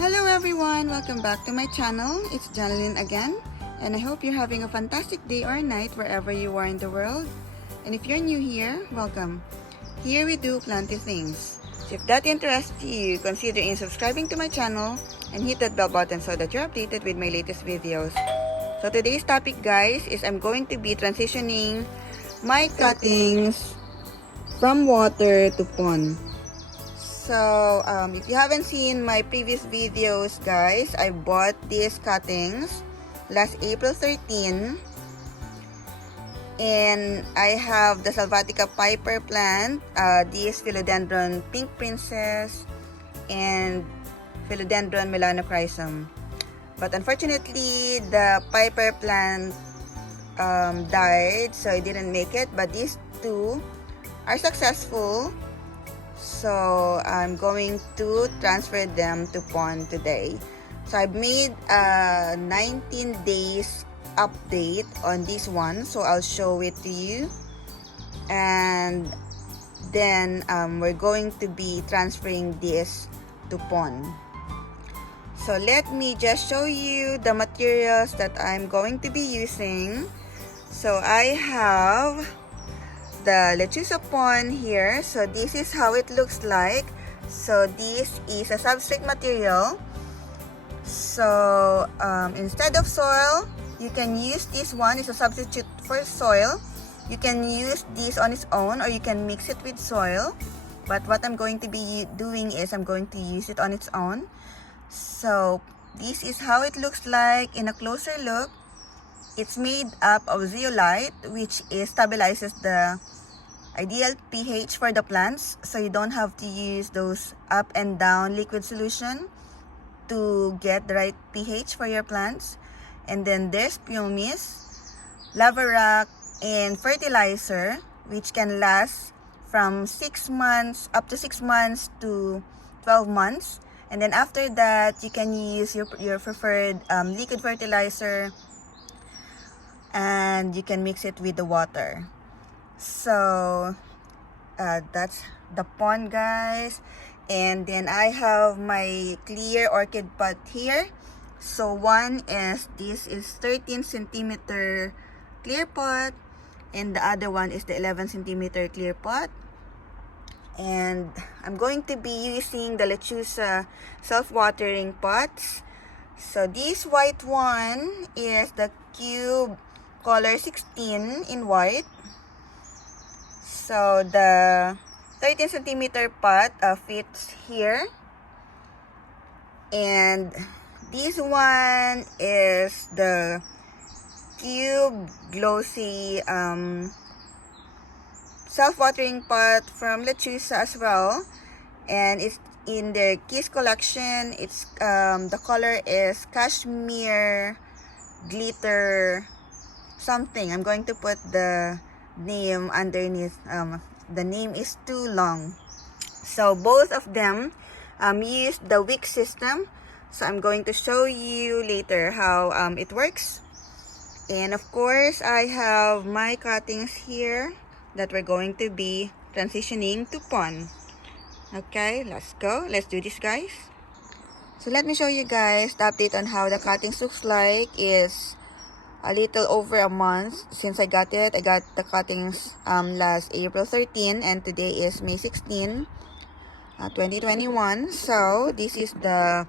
Hello everyone! Welcome back to my channel. It's Janelyn again, and I hope you're having a fantastic day or night wherever you are in the world. And if you're new here, welcome. Here we do plenty things. So if that interests you, consider subscribing to my channel and hit that bell button so that you're updated with my latest videos. So today's topic, guys, is I'm going to be transitioning my cuttings from water to pond. So, if you haven't seen my previous videos, guys, I bought these cuttings last April 13. And I have the Salvatica Piper plant, this Philodendron Pink Princess, and Philodendron Melanochrysum. But unfortunately, the Piper plant died, so I didn't make it. But these two are successful. So I'm going to transfer them to pond today. So I've made a 19 days update on this one, so I'll show it to you. And then we're going to be transferring this to pond. So let me just show you the materials that I'm going to be using. So I have the Lechuza Pon here. So this is how it looks like. So this is a substrate material. So instead of soil, you can use this one. It's a substitute for soil. You can use this on its own, or you can mix it with soil. But what I'm going to be doing is I'm going to use it on its own. So this is how it looks like in a closer look. It's made up of zeolite, which stabilizes the ideal pH for the plants, so you don't have to use those up and down liquid solution to get the right pH for your plants. And then there's pumice, lava rock, and fertilizer, which can last from 6 months up to 6 months to 12 months. And then after that, you can use your preferred liquid fertilizer, and you can mix it with the water. So that's the pond, guys. And then I have my clear orchid pot here. So one is, this is 13 centimeter clear pot, and the other one is the 11 centimeter clear pot. And I'm going to be using the Lechuza self-watering pots. So this white one is the cube color 16 in white. So the 13 centimeter pot fits here. And this one is the cube glossy self-watering pot from Lechuza as well, and it's in their Kiss collection. It's the color is cashmere glitter something. I'm going to put the name underneath. The name is too long. So both of them use the wick system. So I'm going to show you later how it works. And of course, I have my cuttings here that we're going to be transitioning to pond. Okay, let's go. Let's do this, guys. So let me show you guys the update on how the cuttings looks like. Is a little over a month since I got it. I got the cuttings last April 13, and today is May 16, 2021. So this is the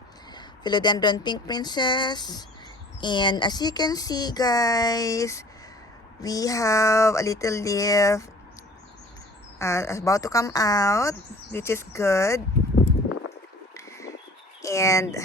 Philodendron Pink Princess, and as you can see, guys, we have a little leaf about to come out, which is good. And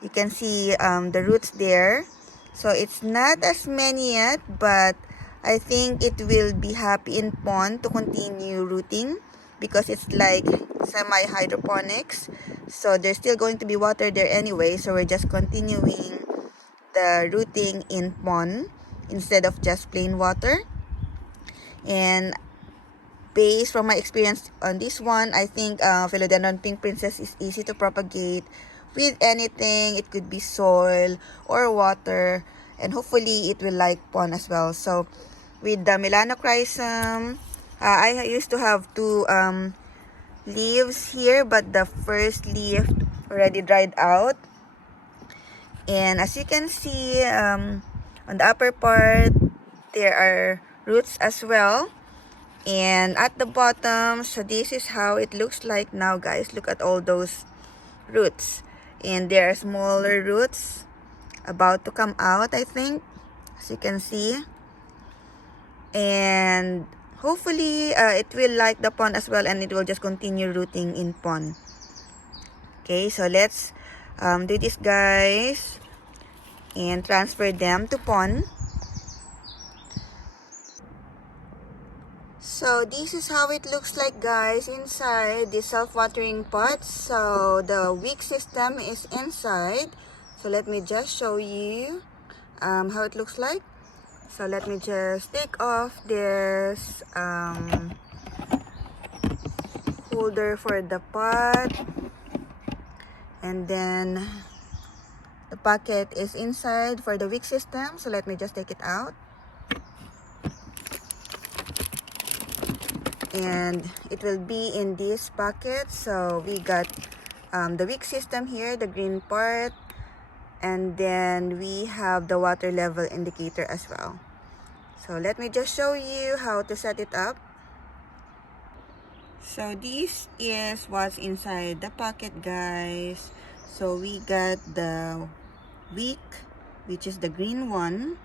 you can see the roots there. So it's not as many yet, but I think it will be happy in pond to continue rooting, because it's like semi-hydroponics. So there's still going to be water there anyway, so we're just continuing the rooting in pond instead of just plain water. And based from my experience on this one, I think Philodendron Pink Princess is easy to propagate with anything. It could be soil or water, and hopefully it will like pond as well. So with the Melanochrysum, I used to have two leaves here, but the first leaf already dried out. And as you can see, on the upper part, there are roots as well. And at the bottom, so this is how it looks like now, guys. Look at all those roots. And there are smaller roots about to come out, I think, as you can see. And hopefully, it will like the pond as well, and it will just continue rooting in pond. Okay, so let's do this, guys, and transfer them to pond. So this is how it looks like, guys, inside the self-watering pot. So the wick system is inside. So let me just show you how it looks like. So let me just take off this holder for the pot. And then the packet is inside for the wick system. So let me just take it out. And it will be in this packet. So we got the wick system here, the green part, and then we have the water level indicator as well. So let me just show you how to set it up. So this is what's inside the packet, guys. So we got the wick, which is the green one,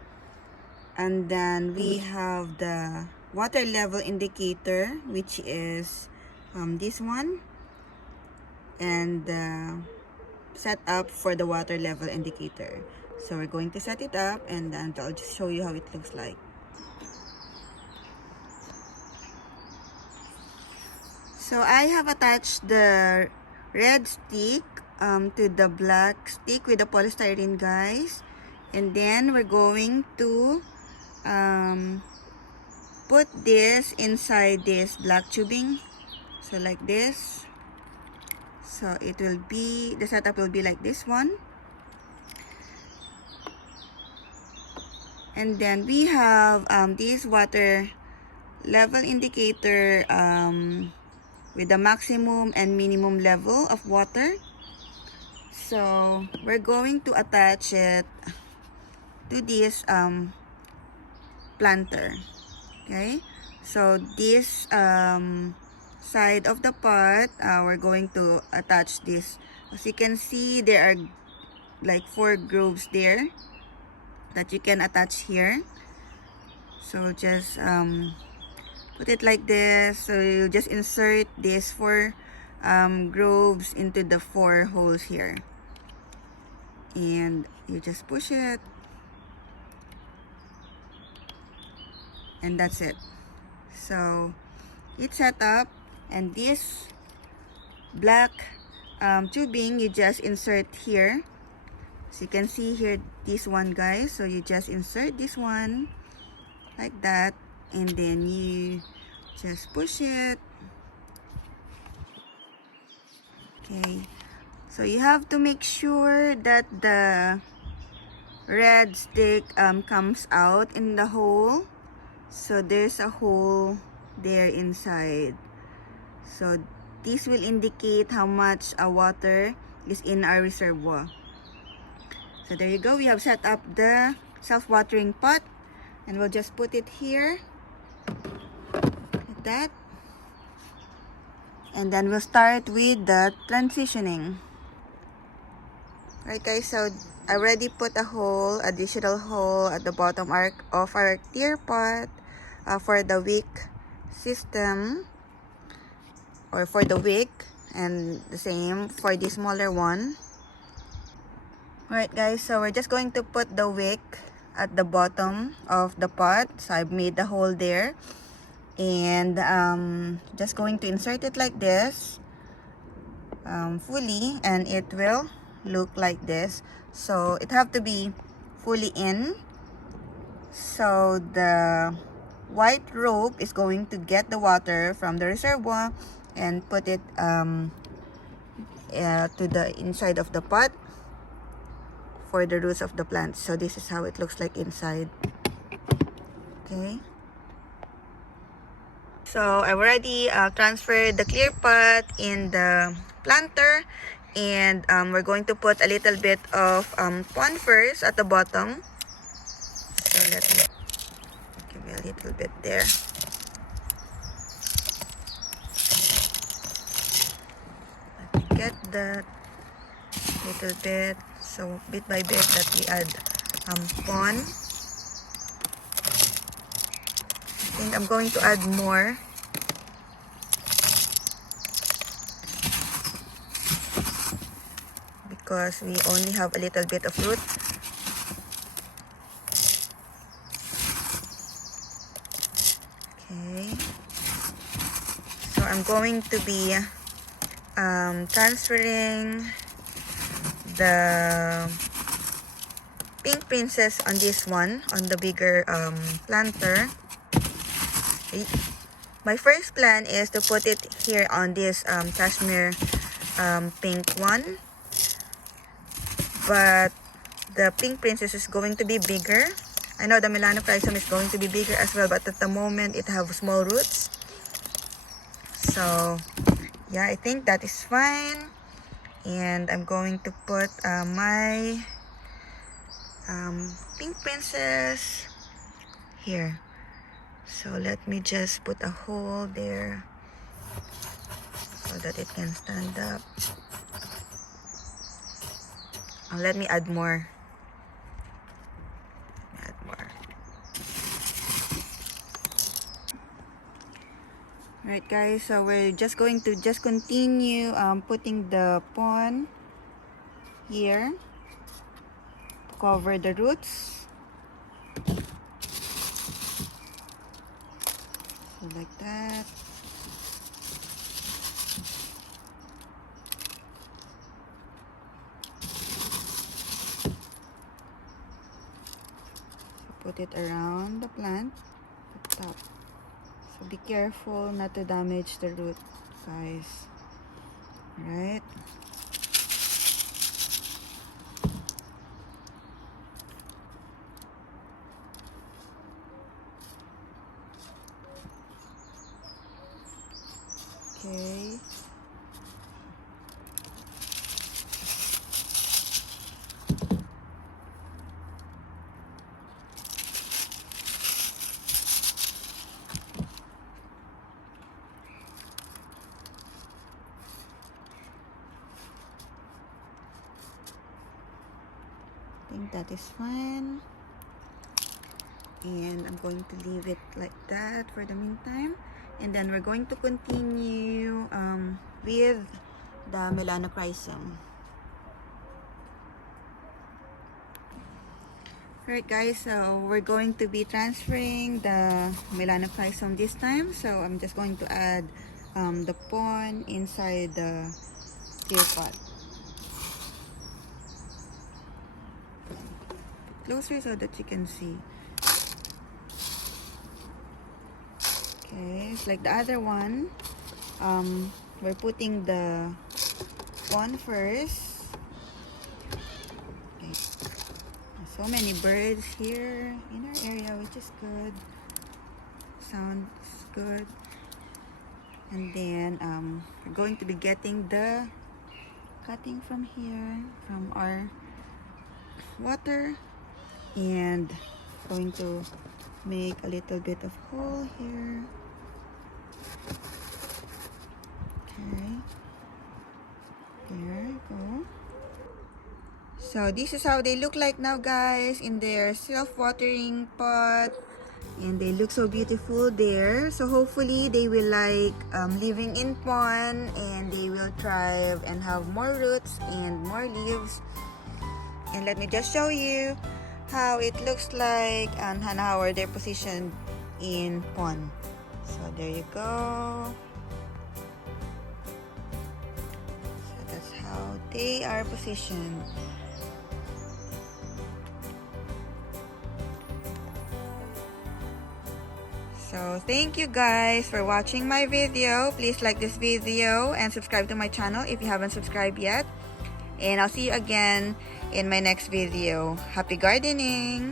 and then we have the water level indicator, which is this one, and the setup for the water level indicator. So we're going to set it up, and then I'll just show you how it looks like. So I have attached the red stick to the black stick with the polystyrene, guys, and then we're going to put this inside this black tubing, so like this. So it will be, the setup will be like this one. And then we have this water level indicator with the maximum and minimum level of water. So we're going to attach it to this planter. Okay, so this side of the pot, we're going to attach this. As you can see, there are like 4 grooves there that you can attach here. So just put it like this. So you just insert these 4 grooves into the 4 holes here, and you just push it, and that's it. So it's set up, and this black tubing you just insert here. So you can see here this one, guys. So you just insert this one like that, and then you just push it. Okay, so you have to make sure that the red stick comes out in the hole. So there's a hole there inside. So this will indicate how much water is in our reservoir. So there you go. We have set up the self-watering pot, and we'll just put it here like that. And then we'll start with the transitioning. Alright, guys, so I already put a hole, additional hole at the bottom of our clear pot for the wick system, or for the wick, and the same for the smaller one. Alright, guys, so we're just going to put the wick at the bottom of the pot. So I've made the hole there, and just going to insert it like this fully, and it will look like this. So it have to be fully in. So the white rope is going to get the water from the reservoir and put it to the inside of the pot for the roots of the plant. So this is how it looks like inside. Okay, so I've already transferred the clear pot in the planter, And we're going to put a little bit of pon first at the bottom. So let me give me a little bit there. Let me get that little bit. So bit by bit that we add pon. I think I'm going to add more. Because we only have a little bit of root. Okay. So I'm going to be transferring the Pink Princess on this one, on the bigger planter. Okay. My first plan is to put it here on this cashmere pink one. But the Pink Princess is going to be bigger. I know the Melanochrysum is going to be bigger as well, but at the moment it have small roots. So yeah, I think that is fine. And I'm going to put my Pink Princess here. So let me just put a hole there so that it can stand up. Let me add more. Alright guys, so we're just going to continue putting the pon here to cover the roots. So like that. Put it around the plant at the top. So be careful not to damage the root, guys. Alright. Okay. I think that is fine, and I'm going to leave it like that for the meantime, and then we're going to continue with the Melanochrysum. Alright guys, so we're going to be transferring the Melanochrysum this time. So I'm just going to add the pon inside the clear pot. Closer so that you can see. Okay, it's like the other one. We're putting the pon first. Okay. So many birds here in our area, which is good. Sounds good. And then we're going to be getting the cutting from here, from our water, and going to make a little bit of hole here. Okay, there you go. So this is how they look like now, guys, in their self-watering pot, and they look so beautiful there. So hopefully they will like living in pon, and they will thrive and have more roots and more leaves. And let me just show you how it looks like and how are they positioned in pon. So there you go. So that's how they are positioned. So thank you guys for watching my video. Please like this video and subscribe to my channel if you haven't subscribed yet. And I'll see you again in my next video. Happy gardening!